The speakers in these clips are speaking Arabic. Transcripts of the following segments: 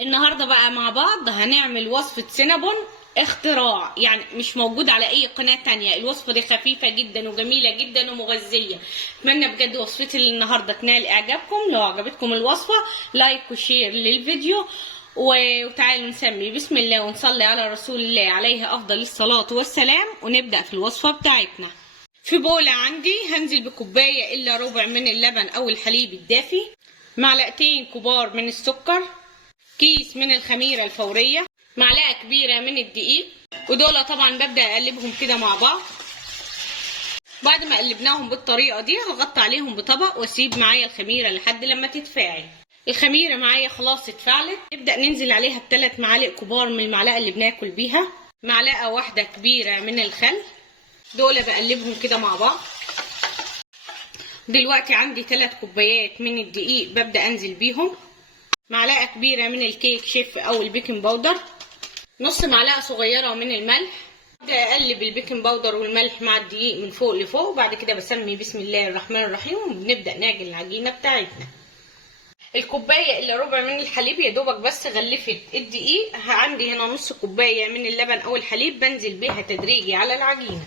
النهارده بقى مع بعض هنعمل وصفة سينابون اختراع، يعني مش موجود على اي قناة تانية. الوصفة دي خفيفة جدا وجميلة جدا ومغذية. اتمنى بجد وصفتي النهارده تنال اعجابكم. لو عجبتكم الوصفة لايك وشير للفيديو، وتعالوا نسمي بسم الله ونصلي على رسول الله عليه افضل الصلاة والسلام، ونبدأ في الوصفة بتاعتنا. في بولة عندي هنزل بكوباية الا ربع من اللبن او الحليب الدافي، معلقتين كبار من السكر، كيس من الخميرة الفورية، معلقة كبيرة من الدقيق، ودول طبعا ببدأ اقلبهم كده مع بعض. بعد ما قلبناهم بالطريقة دي هغطي عليهم بطبق واسيب معايا الخميرة لحد لما تتفاعل. الخميرة معايا خلاص اتفاعلت. نبدأ ننزل عليها ب3 معالق كبار من المعلقة اللي بناكل بيها، معلقة واحدة كبيرة من الخل، دول بقلبهم كده مع بعض. دلوقتي عندي 3 كوبايات من الدقيق ببدأ انزل بيهم، معلقة كبيرة من الكيك شيف او البيكنج باودر، نص معلقة صغيرة من الملح. ابدأ اقلب البيكنج باودر والملح مع الدقيق من فوق لفوق، وبعد كده بسمي بسم الله الرحمن الرحيم وبنبدأ نعجن العجينة بتاعتنا. الكوباية الا ربع من الحليب يا دوبك بس غلفت الدقيق. عندي هنا نص كوباية من اللبن او الحليب بنزل بيها تدريجي على العجينة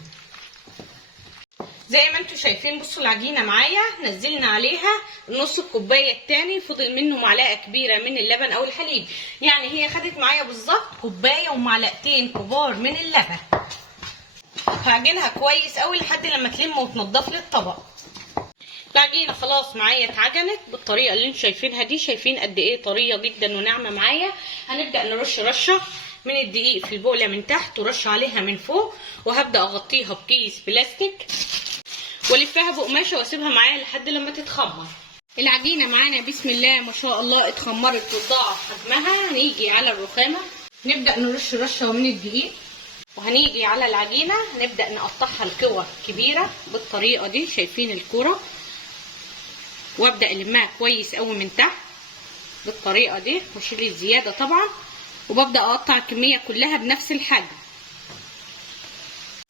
زي ما انتم شايفين. بصوا العجينه معايا نزلنا عليها نص الكوبايه التاني، فضل منه معلقه كبيره من اللبن او الحليب، يعني هي خدت معايا بالظبط كوبايه ومعلقتين كبار من اللبن. هعجنها كويس قوي لحد لما تلم وتنضف لي الطبق. العجينه خلاص معايا اتعجنت بالطريقه اللي انتم شايفينها دي. شايفين قد ايه طريه جدا وناعمه معايا. هنبدا نرش رشه من الدقيق في البوله من تحت ورش عليها من فوق، وهبدا اغطيها بكيس بلاستيك والفها بقماشه واسيبها معايا لحد لما تتخمر. العجينه معانا بسم الله ما شاء الله اتخمرت وتضاعف حجمها. هنيجي على الرخامه نبدا نرش رشه من الدقيق، وهنيجي على العجينه نبدا نقطعها لكور كبيره بالطريقه دي. شايفين الكوره؟ وابدا المها كويس قوي من تحت بالطريقه دي واشيل الزياده طبعا، وببدا اقطع الكميه كلها بنفس الحجم.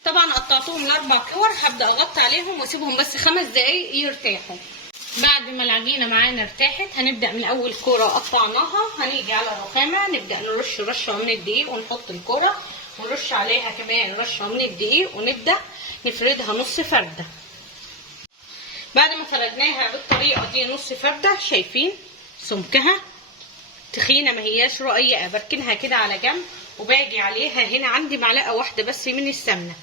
طبعا قطعتهم ل4 كور. هبدا اغطي عليهم واسيبهم بس 5 دقايق يرتاحوا. بعد ما العجينه معانا ارتاحت هنبدا من اول كوره قطعناها، هنيجي على الرخامه نبدا نرش رشه من الدقيق ونحط الكوره ونرش عليها كمان رشه من الدقيق ونبدا نفردها نص فرده. بعد ما فردناها بالطريقه دي نص فرده، شايفين سمكها تخينه ما هياش رقيقه. بركنها كده على جنب وباجي عليها هنا عندي معلقه واحده بس من السمنه،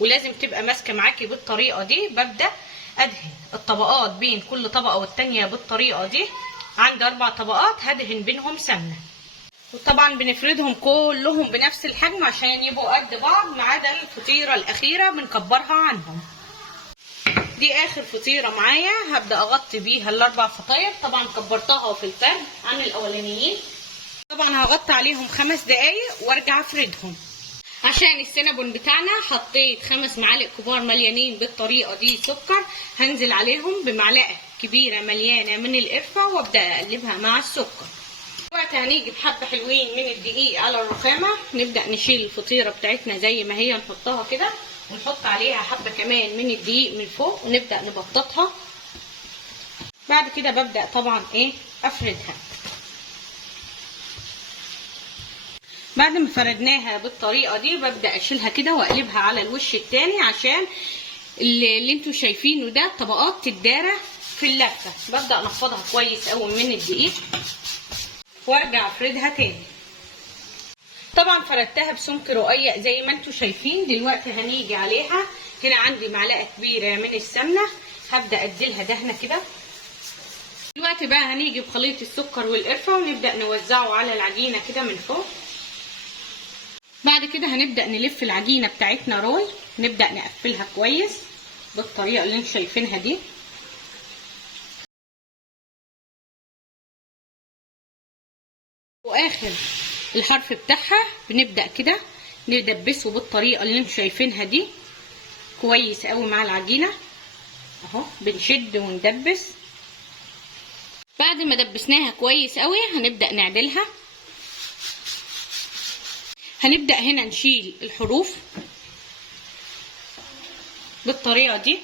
ولازم تبقى ماسكه معاكي بالطريقه دي. ببدا ادهن الطبقات بين كل طبقه والتانيه بالطريقه دي. عندي 4 طبقات هدهن بينهم سمنه، وطبعا بنفردهم كلهم بنفس الحجم عشان يبقوا قد بعض، ما عدا الفطيره الاخيره بنكبرها عنهم. دي اخر فطيره معايا هبدا اغطي بيها ال4 فطاير. طبعا كبرتها في الفرد عن الاولانيين. طبعا هغطي عليهم 5 دقايق وارجع افردهم. عشان السينابون بتاعنا حطيت 5 معالق كبار مليانين بالطريقه دي سكر، هنزل عليهم بمعلقه كبيره مليانه من القرفه وابدا اقلبها مع السكر. دلوقتي هنيجي بحبه حلوين من الدقيق على الرخامه، نبدا نشيل الفطيره بتاعتنا زي ما هي نحطها كده، ونحط عليها حبه كمان من الدقيق من فوق ونبدا نبططها. بعد كده ببدا طبعا افردها. بعد ما فردناها بالطريقه دي ببدا اشيلها كده واقلبها على الوش التاني عشان اللي انتوا شايفينه ده طبقات تتدارى في اللفه. ببدا انفضها كويس قوي من الدقيق وارجع افردها تاني. طبعا فردتها بسمك رقيق زي ما انتوا شايفين. دلوقتي هنيجي عليها هنا عندي معلقه كبيره من السمنه، هبدا اديلها دهنه كده. دلوقتي بقى هنيجي بخليط السكر والقرفه ونبدا نوزعه على العجينه كده من فوق. بعد كده هنبدأ نلف العجينة بتاعتنا رول، نبدأ نقفلها كويس بالطريقة اللي انتوا شايفينها دي. واخر الحرف بتاعها بنبدأ كده ندبسه بالطريقة اللي انتوا شايفينها دي كويس قوي مع العجينة اهو. بنشد وندبس. بعد ما دبسناها كويس قوي هنبدأ نعدلها. هنبدأ هنا نشيل الحروف بالطريقة دي.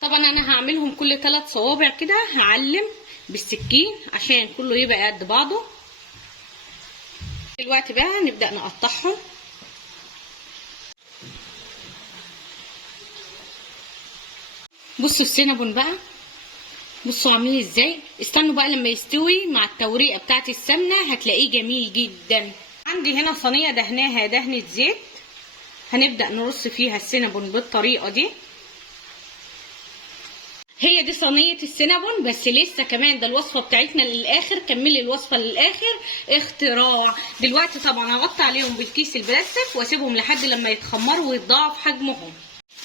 طبعا انا هعملهم كل 3 صوابع كده، هعلم بالسكين عشان كله يبقى قد بعضه. دلوقتي بقى نبدأ نقطعهم. بصوا السينابون بقى، بصوا عاملين ازاي. استنوا بقى لما يستوي مع التوريقه بتاعت السمنه هتلاقيه جميل جدا. عندي هنا صينيه دهناها دهنه زيت، هنبدا نرص فيها السينابون بالطريقه دي. هي دي صينيه السينابون، بس لسه كمان ده الوصفه بتاعتنا للاخر. كملي الوصفه للاخر، اختراع. دلوقتي طبعا هغطي عليهم بالكيس البلاستيك واسيبهم لحد لما يتخمروا ويتضاعف حجمهم.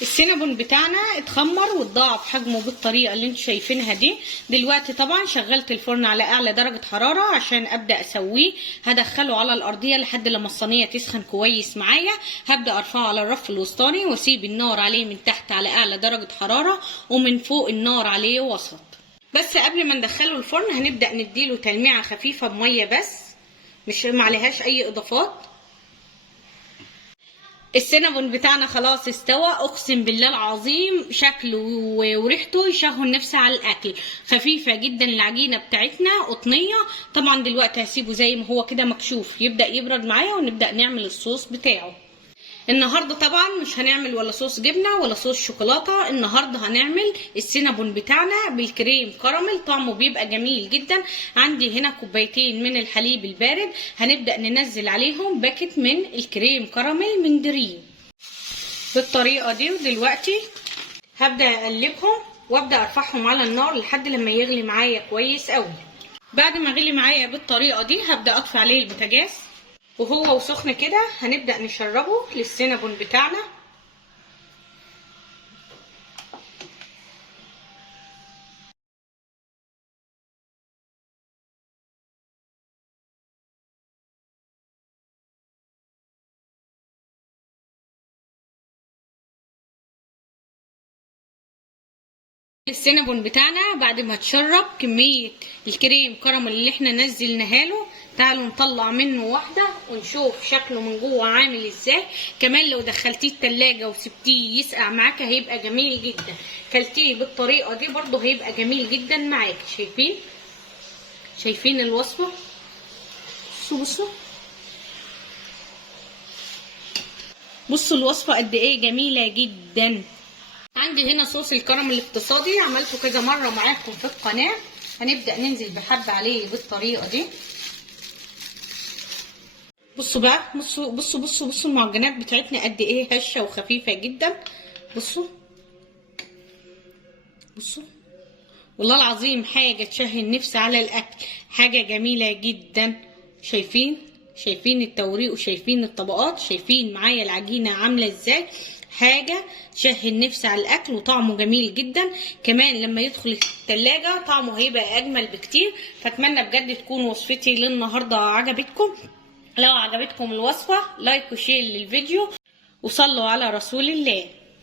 السينابون بتاعنا اتخمر واتضاعف حجمه بالطريقه اللي انتوا شايفينها دي. دلوقتي طبعا شغلت الفرن على اعلى درجه حراره عشان ابدا اسويه. هدخله على الارضيه لحد لما الصينيه تسخن كويس معايا. هبدا ارفعه على الرف الوسطاني واسيب النار عليه من تحت على اعلى درجه حراره ومن فوق النار عليه وسط. بس قبل ما ندخله الفرن هنبدا نديله تلميعه خفيفه بميه بس، مش معلهاش اي اضافات. السينابون بتاعنا خلاص استوى، اقسم بالله العظيم شكله وريحته يشهوا النفس على الاكل. خفيفه جدا العجينه بتاعتنا، قطنيه. طبعا دلوقتي هسيبه زي ما هو كده مكشوف يبدا يبرد معايا ونبدا نعمل الصوص بتاعه. النهارده طبعا مش هنعمل ولا صوص جبنه ولا صوص شوكولاته. النهارده هنعمل السينابون بتاعنا بالكريم كراميل، طعمه بيبقى جميل جدا. عندي هنا كوبايتين من الحليب البارد، هنبدا ننزل عليهم باكت من الكريم كراميل من دريم بالطريقه دي. ودلوقتي هبدا اقلبهم وابدا ارفعهم على النار لحد لما يغلي معايا كويس قوي. بعد ما غلي معايا بالطريقه دي هبدا اطفي عليه البوتاجاز، وهو وسخن كده هنبدأ نشربه للسينابون بتاعنا. السينابون بتاعنا بعد ما تشرب كمية الكريم كراميل اللي احنا نزلناها له، تعالوا نطلع منه واحدة ونشوف شكله من جوه عامل ازاي. كمان لو دخلتيه التلاجة وسبتيه يسقع معاك هيبقى جميل جدا. كلتيه بالطريقة دي برضه هيبقى جميل جدا معاك. شايفين الوصفة؟ بصوا الوصفة قد ايه جميلة جدا. عندي هنا صوص الكراميل الاقتصادي، عملته كذا مرة معاكم في القناة. هنبدأ ننزل بحب عليه بالطريقة دي. بصوا بقى، بصوا المعجنات بتاعتنا قد ايه هشة وخفيفة جدا. بصوا والله العظيم حاجة تشهي النفس على الأكل، حاجة جميلة جدا. شايفين التوريق وشايفين الطبقات، شايفين معايا العجينة عاملة ازاي. حاجة تشهي النفس على الأكل وطعمه جميل جدا. كمان لما يدخل التلاجة طعمه هيبقى أجمل بكتير. فأتمنى بجد تكون وصفتي للنهاردة عجبتكم. لو عجبتكم الوصفة لايك وشير للفيديو وصلوا على رسول الله.